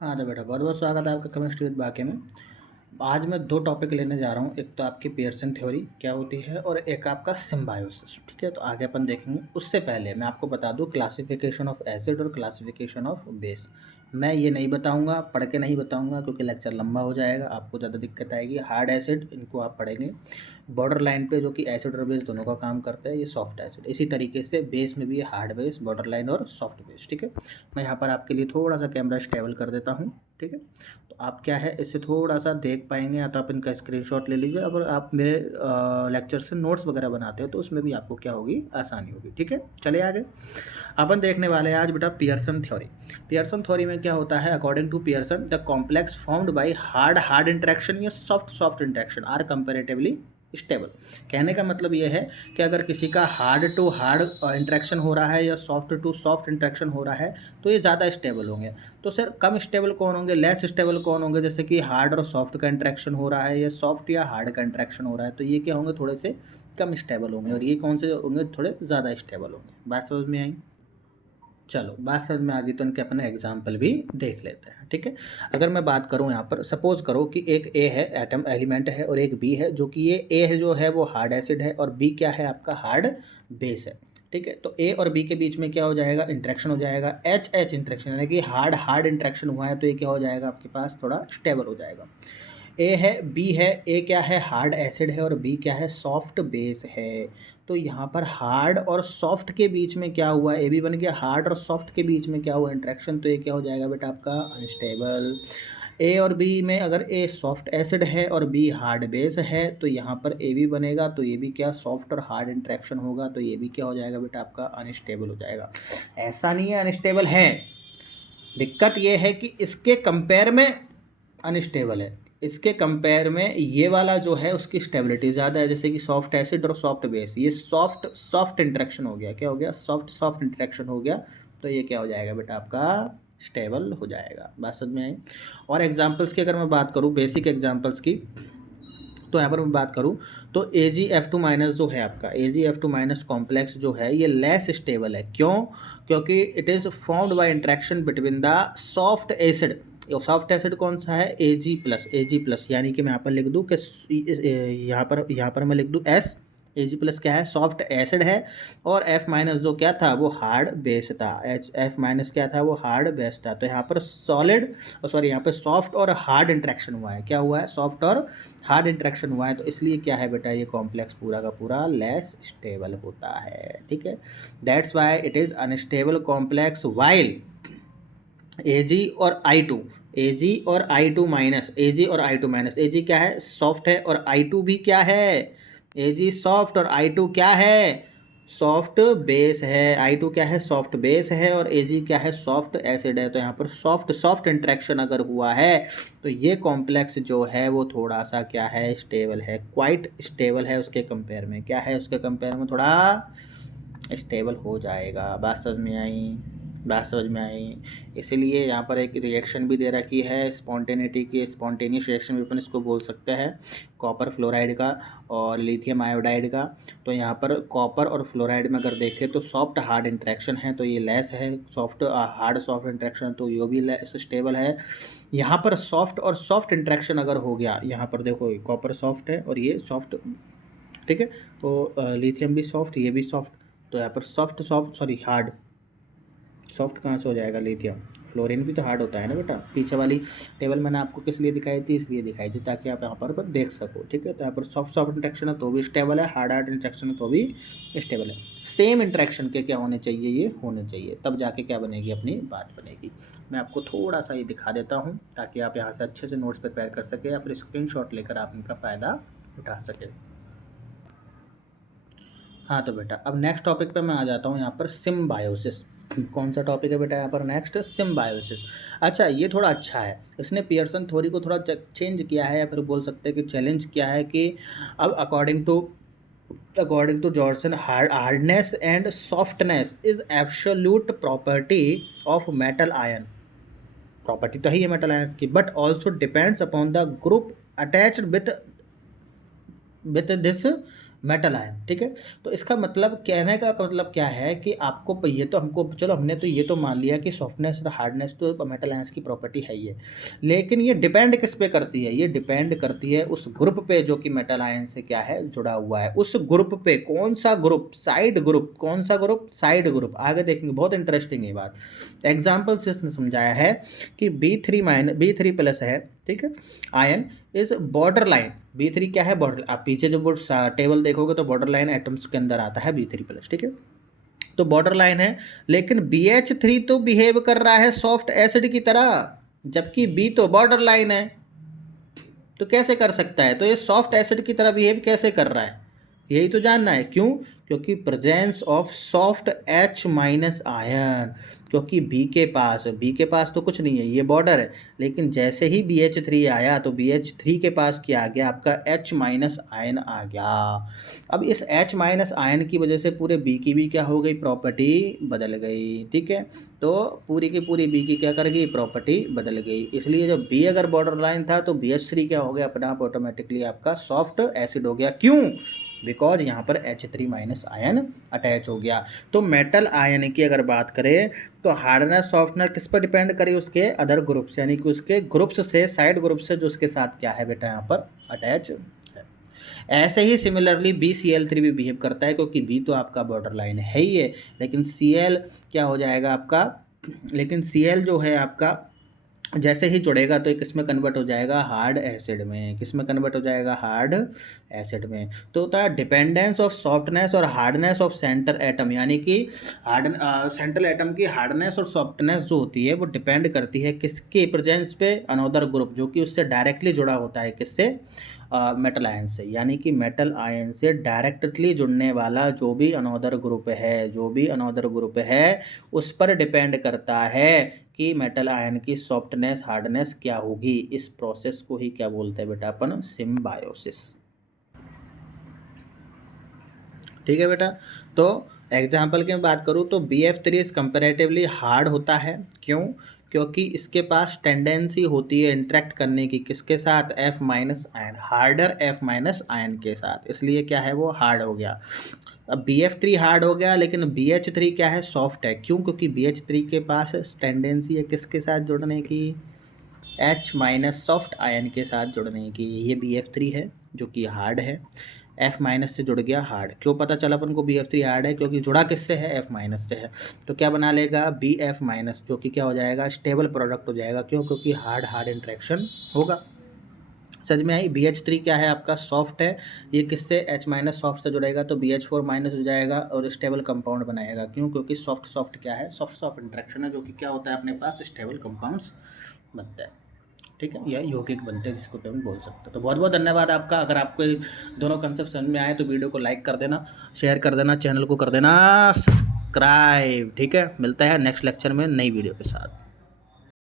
हाँ तो बेटा, बहुत बहुत स्वागत है आपका केमिस्ट्री विद बाकी में। आज मैं दो टॉपिक लेने जा रहा हूँ। एक तो आपकी पियर्सन थ्योरी क्या होती है और एक आपका सिम्बायोसिस। ठीक है, तो आगे अपन देखेंगे। उससे पहले मैं आपको बता दूँ क्लासिफिकेशन ऑफ एसिड और क्लासिफिकेशन ऑफ बेस। मैं ये नहीं बताऊंगा, पढ़ के नहीं बताऊंगा, क्योंकि लेक्चर लंबा हो जाएगा, आपको ज़्यादा दिक्कत आएगी। हार्ड एसिड इनको आप पढ़ेंगे बॉर्डर लाइन पे, जो कि एसिड और बेस दोनों का काम करता है। ये सॉफ्ट एसिड, इसी तरीके से बेस में भी हार्ड बेस, बॉर्डर लाइन और सॉफ्ट बेस। ठीक है, मैं यहाँ पर आपके लिए थोड़ा सा कैमरा स्टेबल कर देता हूँ। ठीक है, तो आप क्या है इससे थोड़ा सा देख पाएंगे, या तो आप इनका स्क्रीनशॉट ले लीजिए। अगर आप मेरे लेक्चर से नोट्स वगैरह बनाते हो तो उसमें भी आपको क्या होगी, आसानी होगी। ठीक है, चलिए आगे। अपन देखने वाले हैं आज बेटा पियर्सन थ्योरी। पियर्सन थ्योरी में क्या होता है, according to Pearson the complex formed by hard hard interaction या soft soft interaction are comparatively stable. कहने का मतलब ये है कि अगर किसी का हार्ड टू हार्ड इंटरेक्शन हो रहा है या सॉफ्ट टू सॉफ्ट इंटरेक्शन हो रहा है तो ये ज़्यादा स्टेबल होंगे। तो सर कम स्टेबल कौन होंगे, लेस स्टेबल कौन होंगे? जैसे कि हार्ड और सॉफ्ट का इंटरेक्शन हो रहा है या सॉफ्ट या हार्ड का इंटरेक्शन हो रहा है, तो ये क्या होंगे, थोड़े से कम स्टेबल होंगे। और ये कौन से होंगे, थोड़े ज़्यादा स्टेबल होंगे। बात समझ में आई? चलो बात समझ में आ गई तो इनके अपने एग्जाम्पल भी देख लेते हैं। ठीक है, अगर मैं बात करूं यहाँ पर, सपोज करो कि एक ए है, एटम एलिमेंट है, और एक बी है, जो कि ये ए है जो है वो हार्ड एसिड है और बी क्या है आपका, हार्ड बेस है। ठीक है, तो ए और बी के बीच में क्या हो जाएगा, इंट्रैक्शन हो जाएगा, एच एच इंट्रैक्शन, यानी कि हार्ड हार्ड इंट्रैक्शन हुआ है, तो ये क्या हो जाएगा आपके पास, थोड़ा स्टेबल हो जाएगा। ए है, बी है, ए क्या है, हार्ड एसिड है, और बी क्या है, सॉफ्ट बेस है। तो यहाँ पर हार्ड और सॉफ्ट के बीच में क्या हुआ, ए बी बन गया, हार्ड और सॉफ्ट के बीच में क्या हुआ, इंट्रैक्शन, तो ये क्या हो जाएगा बेटा आपका, अनस्टेबल। ए और बी में अगर ए सॉफ्ट एसिड है और बी हार्ड बेस है, तो यहाँ पर ए बी बनेगा, तो ये भी क्या, सॉफ्ट और हार्ड इंट्रैक्शन होगा, तो ये भी क्या हो जाएगा बेटा आपका, अनस्टेबल हो जाएगा। ऐसा नहीं है अनस्टेबल है, दिक्कत ये है कि इसके कंपेयर में अनस्टेबल है। इसके कंपेयर में ये वाला जो है उसकी स्टेबिलिटी ज़्यादा है, जैसे कि सॉफ्ट एसिड और सॉफ्ट बेस, ये सॉफ्ट सॉफ्ट इंटरेक्शन हो गया, क्या हो गया, सॉफ्ट सॉफ्ट इंटरेक्शन हो गया, तो ये क्या हो जाएगा बेटा आपका, स्टेबल हो जाएगा। बात समझ में आई? और एग्जांपल्स की अगर मैं बात करूँ, बेसिक एग्जांपल्स की, तो यहाँ पर मैं बात करूँ तो Ag(F2- जो है आपका, Ag(F2- कॉम्प्लेक्स जो है ये लेस स्टेबल है। क्यों? क्योंकि it is formed by interaction between the soft acid. Soft acid कौन सा है, Ag+, यानी कि मैं यहाँ पर लिख दूँ कि यहाँ पर मैं लिख दूँ S। Ag+ क्या है, सॉफ्ट एसिड है, और F- जो क्या था वो हार्ड बेस था। F- क्या था, वो हार्ड बेस था। तो यहाँ पर सॉलिड, सॉरी यहाँ पर सॉफ्ट और हार्ड इंट्रैक्शन हुआ है। क्या हुआ है, सॉफ्ट और हार्ड इंट्रैक्शन हुआ है, तो इसलिए क्या है बेटा, ये कॉम्प्लेक्स पूरा का पूरा लेस स्टेबल होता है। ठीक है, that's why it is unstable complex while Ag क्या है, सॉफ्ट है, और I2 भी क्या है, Ag सॉफ्ट और I2 क्या है, सॉफ्ट बेस है। I2 क्या है, सॉफ्ट बेस है, और Ag क्या है, सॉफ्ट एसिड है। तो यहाँ पर सॉफ्ट सॉफ्ट इंट्रैक्शन अगर हुआ है तो ये कॉम्प्लेक्स जो है वो थोड़ा सा क्या है, स्टेबल है, क्वाइट स्टेबल है। उसके कंपेयर में क्या है, उसके कंपेयर में थोड़ा स्टेबल हो जाएगा। बात समझ में आई? बात समझ में आई? इसीलिए यहाँ पर एक रिएक्शन भी दे रखी है स्पॉन्टेनिटी की, स्पॉन्टेनियस रिएक्शन भी अपन इसको बोल सकते हैं, कॉपर फ्लोराइड का और लिथियम आयोडाइड का। तो यहाँ पर कॉपर और फ्लोराइड में अगर देखें तो सॉफ्ट हार्ड इंट्रैक्शन है, तो ये लेस है, सॉफ्ट हार्ड सॉफ्ट इंट्रैक्शन, तो ये भी लेस स्टेबल है। यहाँ पर सॉफ्ट और सॉफ्ट इंट्रैक्शन अगर हो गया, यहाँ पर देखो कॉपर सॉफ्ट है और ये सॉफ्ट, ठीक है, तो लिथियम भी सॉफ्ट, ये भी सॉफ्ट, तो यहाँ पर soft soft sorry hard, soft कहाँ से हो जाएगा, लिथियम। फ्लोरीन भी तो हार्ड होता है ना बेटा। पीछे वाली टेबल मैंने आपको किस लिए दिखाई थी, इसलिए दिखाई थी ताकि आप यहाँ पर देख सको। ठीक है, तो यहाँ पर सॉफ्ट सॉफ्ट इंट्रैक्शन है तो भी स्टेबल है, हार्ड हार्ड इंट्रैक्शन है तो भी स्टेबल है। सेम इंट्रैक्शन के क्या होने चाहिए, ये होने चाहिए, तब जाके क्या बनेगी, अपनी बात बनेगी। मैं आपको थोड़ा सा ये दिखा देता हूँ ताकि आप यहाँ से अच्छे से नोट्स प्रिपेयर कर सकें या फिर स्क्रीनशॉट लेकर आप इनका फ़ायदा उठा सकें। हाँ तो बेटा अब नेक्स्ट टॉपिक पे मैं आ जाता हूँ, यहाँ पर सिम्बायोसिस। कौन सा टॉपिक है बेटा यहाँ पर नेक्स्ट, सिम्बायोसिस। अच्छा ये थोड़ा अच्छा है, इसने पियर्सन थ्योरी को थोड़ा चेंज किया है, या फिर बोल सकते हैं कि चैलेंज किया है कि अब according to Pearson, hardness and softness is absolute property of metal ion. Property तो है ये मेटल आयन की, but also depends upon the group attached with this metal ion, ठीक है। तो इसका मतलब कहने का मतलब क्या है कि आपको ये तो हमको चलो हमने तो ये तो मान लिया कि सॉफ्टनेस और हार्डनेस तो मेटल आयंस की प्रॉपर्टी है ही है, लेकिन ये डिपेंड किस पे करती है, ये डिपेंड करती है उस ग्रुप पे जो कि मेटल आयन से क्या है जुड़ा हुआ है, उस ग्रुप पे। कौन सा ग्रुप? Side group. कौन सा ग्रुप? Side group. आगे देखेंगे, बहुत इंटरेस्टिंग है बात। एग्जाम्पल से इसने समझाया है कि B3 प्लस है, ठीक है, ion is border line. B3 क्या है? बॉर्डर। आप पीछे जब वो टेबल देखोगे तो बॉर्डर लाइन एटम्स के अंदर आता है B3 प्लस, ठीक है। तो बॉर्डर लाइन है, लेकिन BH3 तो बिहेव कर रहा है सॉफ्ट एसिड की तरह, जबकि B तो बॉर्डर लाइन है। तो कैसे कर सकता है? तो ये सॉफ्ट एसिड की तरह बिहेव कैसे कर रहा है, यही तो जानना है। क्यों? क्योंकि presence of soft H minus ion. क्योंकि बी के पास तो कुछ नहीं है, ये बॉर्डर है, लेकिन जैसे ही BH3 आया तो BH3 के पास क्या आ गया? आपका H माइनस आयन आ गया। अब इस H माइनस आयन की वजह से पूरे बी की भी क्या हो गई? प्रॉपर्टी बदल गई, ठीक है। तो पूरी की पूरी बी की क्या कर गई? प्रॉपर्टी बदल गई। इसलिए जब बी अगर बॉर्डर लाइन था तो BH3 क्या हो गया? अपने आप ऑटोमेटिकली आपका सॉफ्ट एसिड हो गया। क्यों? बिकॉज यहाँ पर H3 माइनस आयन अटैच हो गया। तो मेटल आयन की अगर बात करें तो हार्डनेस सॉफ्टनेस किस पर डिपेंड करे? उसके अदर ग्रुप्स, यानी कि उसके ग्रुप्स से, साइड ग्रुप से जो उसके साथ क्या है बेटा यहाँ पर अटैच है। ऐसे ही सिमिलरली BCl3 भी बिहेव करता है, क्योंकि B तो आपका बॉर्डर लाइन है ही है, लेकिन Cl क्या हो जाएगा आपका? लेकिन Cl जो है आपका जैसे ही जुड़ेगा तो किस में कन्वर्ट हो जाएगा? हार्ड एसिड में। किस में कन्वर्ट हो जाएगा? हार्ड एसिड में। तो होता है डिपेंडेंस ऑफ सॉफ्टनेस और हार्डनेस ऑफ सेंटर एटम, यानी कि सेंट्रल एटम की हार्डनेस और सॉफ्टनेस जो होती है वो डिपेंड करती है किसके प्रेजेंस पे? अनदर ग्रुप, जो कि उससे डायरेक्टली जुड़ा होता है। किससे? मेटल आयन से। यानी कि मेटल आयन से डायरेक्टली जुड़ने वाला जो भी अनदर ग्रुप है, जो भी अनदर ग्रुप है, उस पर डिपेंड करता है कि मेटल आयन की सॉफ्टनेस हार्डनेस क्या होगी। इस प्रोसेस को ही क्या बोलते हैं बेटा अपन? सिम्बायोसिस, ठीक है बेटा। तो एग्जाम्पल की बात करूँ तो BF3 इज कंपेरेटिवली हार्ड होता है। क्यों? क्योंकि इसके पास टेंडेंसी होती है इंटरेक्ट करने की, किसके साथ? F minus ion, harder F minus ion के साथ, इसलिए क्या है? वो हार्ड हो गया। अब BF3 हार्ड हो गया, लेकिन BH3 क्या है? सॉफ्ट है। क्यों? क्योंकि BH3 के पास टेंडेंसी है किसके साथ जुड़ने की? H माइनस सॉफ्ट आयन के साथ जुड़ने की। ये BF3 है जो कि हार्ड है, F माइनस से जुड़ गया, हार्ड। क्यों पता चला अपन को BF3 हार्ड है? क्योंकि जुड़ा किससे है? F माइनस से है। तो क्या बना लेगा? BF माइनस, जो कि क्या हो जाएगा? स्टेबल प्रोडक्ट हो जाएगा। क्यों? क्योंकि हार्ड हार्ड इंट्रैक्शन होगा। समझ में आई? BH3 क्या है? आपका सॉफ्ट है। ये किससे? H माइनस सॉफ्ट से जुड़ेगा तो BH4 माइनस हो जाएगा और स्टेबल कंपाउंड बनाएगा। क्यों? क्योंकि सॉफ्ट सॉफ्ट क्या है? सॉफ्ट सॉफ्ट इंट्रैक्शन है, जो कि क्या होता है अपने पास? स्टेबल कंपाउंड्स बनता है, ठीक है, या यौगिक बनते हैं, जिसको अपन बोल सकते हैं। तो बहुत बहुत धन्यवाद आपका। अगर आपको दोनों कंसेप्ट समझ में आए तो वीडियो को लाइक कर देना, शेयर कर देना, चैनल को कर देना सब्सक्राइब, ठीक है। मिलता है नेक्स्ट लेक्चर में नई वीडियो के साथ।